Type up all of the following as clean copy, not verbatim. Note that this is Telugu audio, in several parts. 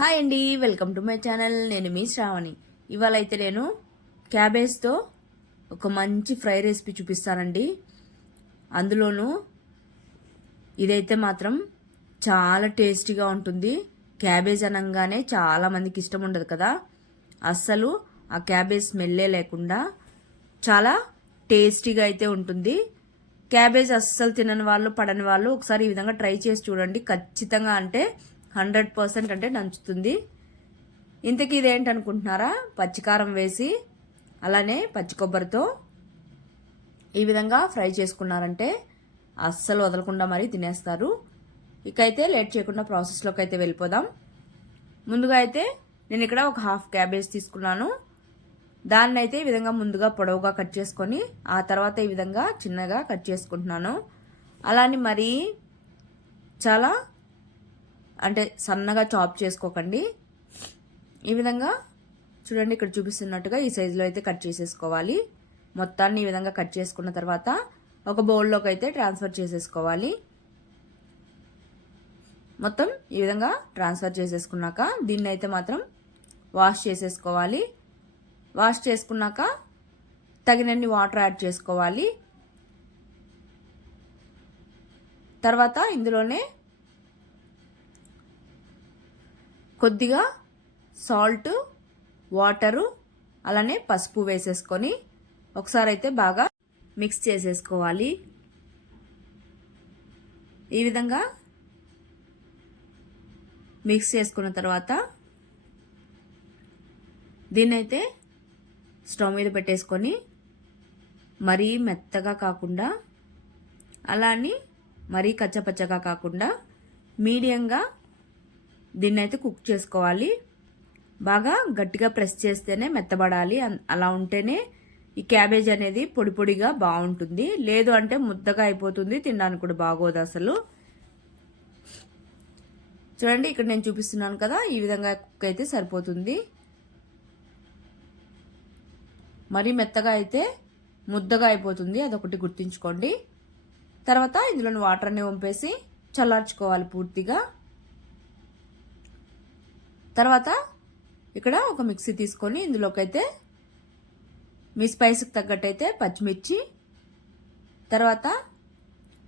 హాయ్ అండి, వెల్కమ్ టు మై ఛానల్. నేను మీ శ్రావణి. ఇవాళ అయితే నేను క్యాబేజ్తో ఒక మంచి ఫ్రై రెసిపీ చూపిస్తానండి. అందులోనూ ఇదైతే మాత్రం చాలా టేస్టీగా ఉంటుంది. క్యాబేజ్ అనగానే చాలా మందికి ఇష్టం ఉండదు కదా, అస్సలు ఆ క్యాబేజ్ స్మెల్లే లేకుండా చాలా టేస్టీగా అయితే ఉంటుంది. క్యాబేజ్ అస్సలు తినని వాళ్ళు, పడని వాళ్ళు ఒకసారి ఈ విధంగా ట్రై చేసి చూడండి. ఖచ్చితంగా అంటే 100% అంటే నంచుతుంది. ఇంతకీ ఇదేంటనుకుంటున్నారా? పచ్చికారం వేసి అలానే పచ్చి కొబ్బరితో ఈ విధంగా ఫ్రై చేసుకున్నారంటే అస్సలు వదలకుండా మరీ తినేస్తారు. ఇకైతే లేట్ చేయకుండా ప్రాసెస్లోకి అయితే వెళ్ళిపోదాం. ముందుగా అయితే నేను ఇక్కడ ఒక హాఫ్ క్యాబేజ్ తీసుకున్నాను. దాన్ని అయితే ఈ విధంగా ముందుగా పొడవుగా కట్ చేసుకొని ఆ తర్వాత ఈ విధంగా చిన్నగా కట్ చేసుకుంటున్నాను. అలానే మరీ చాలా అంటే సన్నగా చాప్ చేసుకోకండి. ఈ విధంగా చూడండి, ఇక్కడ చూపిస్తున్నట్టుగా ఈ సైజులో అయితే కట్ చేసేసుకోవాలి. మొత్తాన్ని ఈ విధంగా కట్ చేసుకున్న తర్వాత ఒక బౌల్లోకి అయితే ట్రాన్స్ఫర్ చేసేసుకోవాలి. మొత్తం ఈ విధంగా ట్రాన్స్ఫర్ చేసేసుకున్నాక దీన్ని అయితే మాత్రం వాష్ చేసేసుకోవాలి. వాష్ చేసుకున్నాక తగినన్ని వాటర్ యాడ్ చేసుకోవాలి. తర్వాత ఇందులోనే కొద్దిగా సాల్ట్, వాటరు అలానే పసుపు వేసేసుకొని ఒకసారి అయితే బాగా మిక్స్ చేసేసుకోవాలి. ఈ విధంగా మిక్స్ చేసుకున్న తర్వాత దీన్నైతే స్టవ్ మీద పెట్టేసుకొని మరీ మెత్తగా కాకుండా అలానే మరీ కచ్చపచ్చగా కాకుండా మీడియంగా దీన్నైతే కుక్ చేసుకోవాలి. బాగా గట్టిగా ప్రెస్ చేస్తేనే మెత్తబడాలి. అలా ఉంటేనే ఈ క్యాబేజ్ అనేది పొడి పొడిగా బాగుంటుంది. లేదు అంటే ముద్దగా అయిపోతుంది, తినడానికి కూడా బాగోదు అసలు. చూడండి, ఇక్కడ నేను చూపిస్తున్నాను కదా, ఈ విధంగా కుక్ అయితే సరిపోతుంది. మరీ మెత్తగా అయితే ముద్దగా అయిపోతుంది, అదొకటి గుర్తుంచుకోండి. తర్వాత ఇందులోని వాటర్ అన్ని వంపేసి చల్లార్చుకోవాలి పూర్తిగా. తర్వాత ఇక్కడ ఒక మిక్సీ తీసుకొని ఇందులోకైతే మీ స్పైస్కి తగ్గట్టయితే పచ్చిమిర్చి, తర్వాత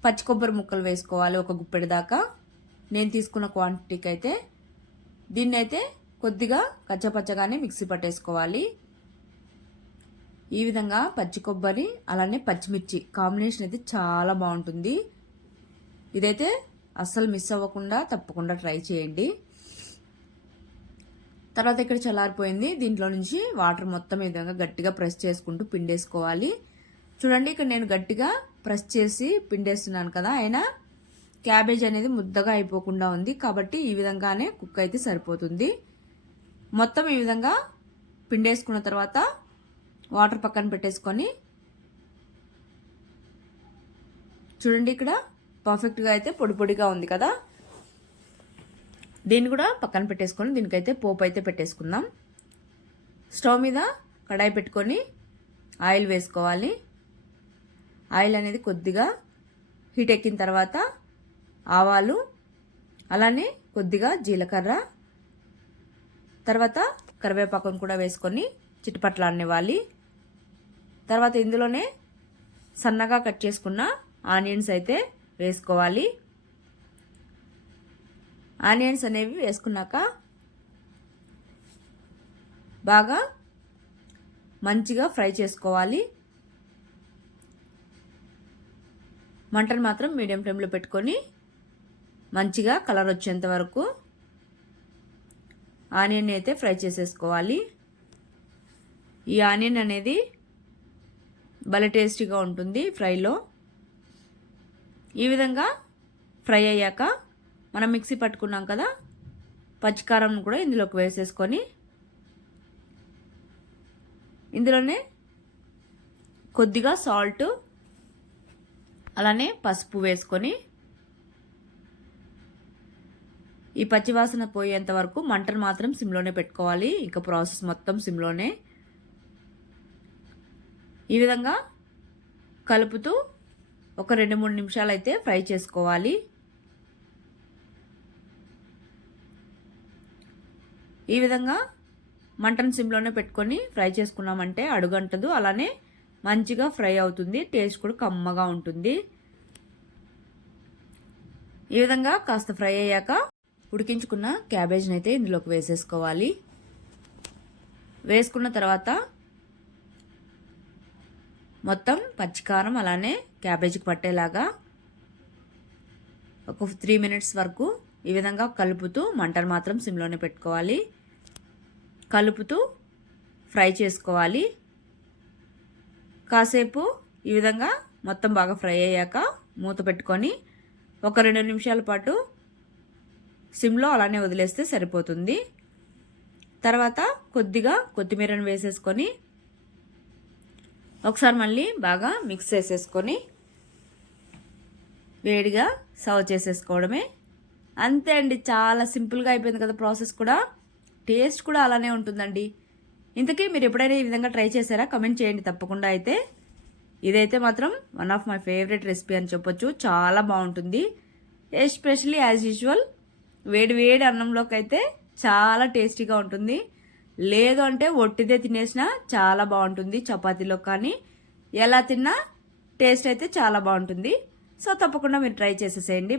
పచ్చి కొబ్బరి ముక్కలు వేసుకోవాలి ఒక గుప్పెడి దాకా. నేను తీసుకున్న క్వాంటిటీకి అయితే దీన్ని అయితే కొద్దిగా కచ్చపచ్చగానే మిక్సీ పట్టేసుకోవాలి. ఈ విధంగా పచ్చి కొబ్బరి అలానే పచ్చిమిర్చి కాంబినేషన్ అయితే చాలా బాగుంటుంది. ఇదైతే అస్సలు మిస్ అవ్వకుండా తప్పకుండా ట్రై చేయండి. తర్వాత ఇక్కడ చల్లారిపోయింది. దీంట్లో నుంచి వాటర్ మొత్తం ఈ విధంగా గట్టిగా ప్రెస్ చేసుకుంటూ పిండేసుకోవాలి. చూడండి, ఇక్కడ నేను గట్టిగా ప్రెస్ చేసి పిండేస్తున్నాను కదా, అయినా క్యాబేజ్ అనేది ముద్దగా అయిపోకుండా ఉంది. కాబట్టి ఈ విధంగానే కుక్ అయితే సరిపోతుంది. మొత్తం ఈ విధంగా పిండేసుకున్న తర్వాత వాటర్ పక్కన పెట్టేసుకొని చూడండి, ఇక్కడ పర్ఫెక్ట్గా అయితే పొడి పొడిగా ఉంది కదా. దీన్ని కూడా పక్కన పెట్టేసుకొని దీనికైతే పోపు అయితే పెట్టేసుకుందాం. స్టవ్ మీద కడాయి పెట్టుకొని ఆయిల్ వేసుకోవాలి. ఆయిల్ అనేది కొద్దిగా హీట్ ఎక్కిన తర్వాత ఆవాలు అలానే కొద్దిగా జీలకర్ర, తర్వాత కరివేపాకును కూడా వేసుకొని చిటపట్లాడనివ్వాలి. తర్వాత ఇందులోనే సన్నగా కట్ చేసుకున్న ఆనియన్స్ అయితే వేసుకోవాలి. ఆనియన్స్ అనేవి వేసుకున్నాక బాగా మంచిగా ఫ్రై చేసుకోవాలి. మంటను మాత్రం మీడియం ఫ్లేమ్లో పెట్టుకొని మంచిగా కలర్ వచ్చేంత వరకు ఆనియన్ అయితే ఫ్రై చేసేసుకోవాలి. ఈ ఆనియన్ అనేది భలే టేస్టీగా ఉంటుంది ఫ్రైలో. ఈ విధంగా ఫ్రై అయ్యాక మనం మిక్సీ పట్టుకున్నాం కదా పచ్చికారం కూడా ఇందులోకి వేసేసుకొని ఇందులోనే కొద్దిగా సాల్ట్ అలానే పసుపు వేసుకొని ఈ పచ్చివాసన పోయేంత వరకు మంటను మాత్రం సిమ్లోనే పెట్టుకోవాలి. ఇంకా ప్రాసెస్ మొత్తం సిమ్లోనే. ఈ విధంగా కలుపుతూ ఒక 2-3 నిమిషాలు అయితే ఫ్రై చేసుకోవాలి. ఈ విధంగా మంటను సిమ్లోనే పెట్టుకొని ఫ్రై చేసుకున్నామంటే అడుగంటదు, అలానే మంచిగా ఫ్రై అవుతుంది, టేస్ట్ కూడా కమ్మగా ఉంటుంది. ఈ విధంగా కాస్త ఫ్రై అయ్యాక ఉడికించుకున్న క్యాబేజ్ని అయితే ఇందులోకి వేసేసుకోవాలి. వేసుకున్న తర్వాత మొత్తం పచ్చికారం అలానే క్యాబేజీకి పట్టేలాగా ఒక 3 మినిట్స్ వరకు ఈ విధంగా కలుపుతూ, మంటను మాత్రం సిమ్లోనే పెట్టుకోవాలి, కలుపుతూ ఫ్రై చేసుకోవాలి. కాసేపు ఈ విధంగా మొత్తం బాగా ఫ్రై అయ్యాక మూత పెట్టుకొని ఒక 2 నిమిషాల పాటు సిమ్లో అలానే వదిలేస్తే సరిపోతుంది. తర్వాత కొద్దిగా కొత్తిమీరను వేసేసుకొని ఒకసారి మళ్ళీ బాగా మిక్స్ చేసేసుకొని వేడిగా సర్వ్ చేసేసుకోవడమే. అంతే అండి, చాలా సింపుల్గా అయిపోయింది కదా ప్రాసెస్ కూడా. టేస్ట్ కూడా అలానే ఉంటుందండి. ఇంతకీ మీరు ఎప్పుడైనా ఈ విధంగా ట్రై చేశారా? కమెంట్ చేయండి తప్పకుండా. అయితే ఇదైతే మాత్రం one of my favourite recipe అని చెప్పొచ్చు. చాలా బాగుంటుంది. ఎస్పెషలీ యాజ్ యూజువల్ వేడి వేడి అన్నంలోకి అయితే చాలా టేస్టీగా ఉంటుంది. లేదు అంటే ఒట్టిదే తినేసినా చాలా బాగుంటుంది. చపాతీలో కానీ ఎలా తిన్నా టేస్ట్ అయితే చాలా బాగుంటుంది. సో తప్పకుండా మీరు ట్రై చేసేసేయండి.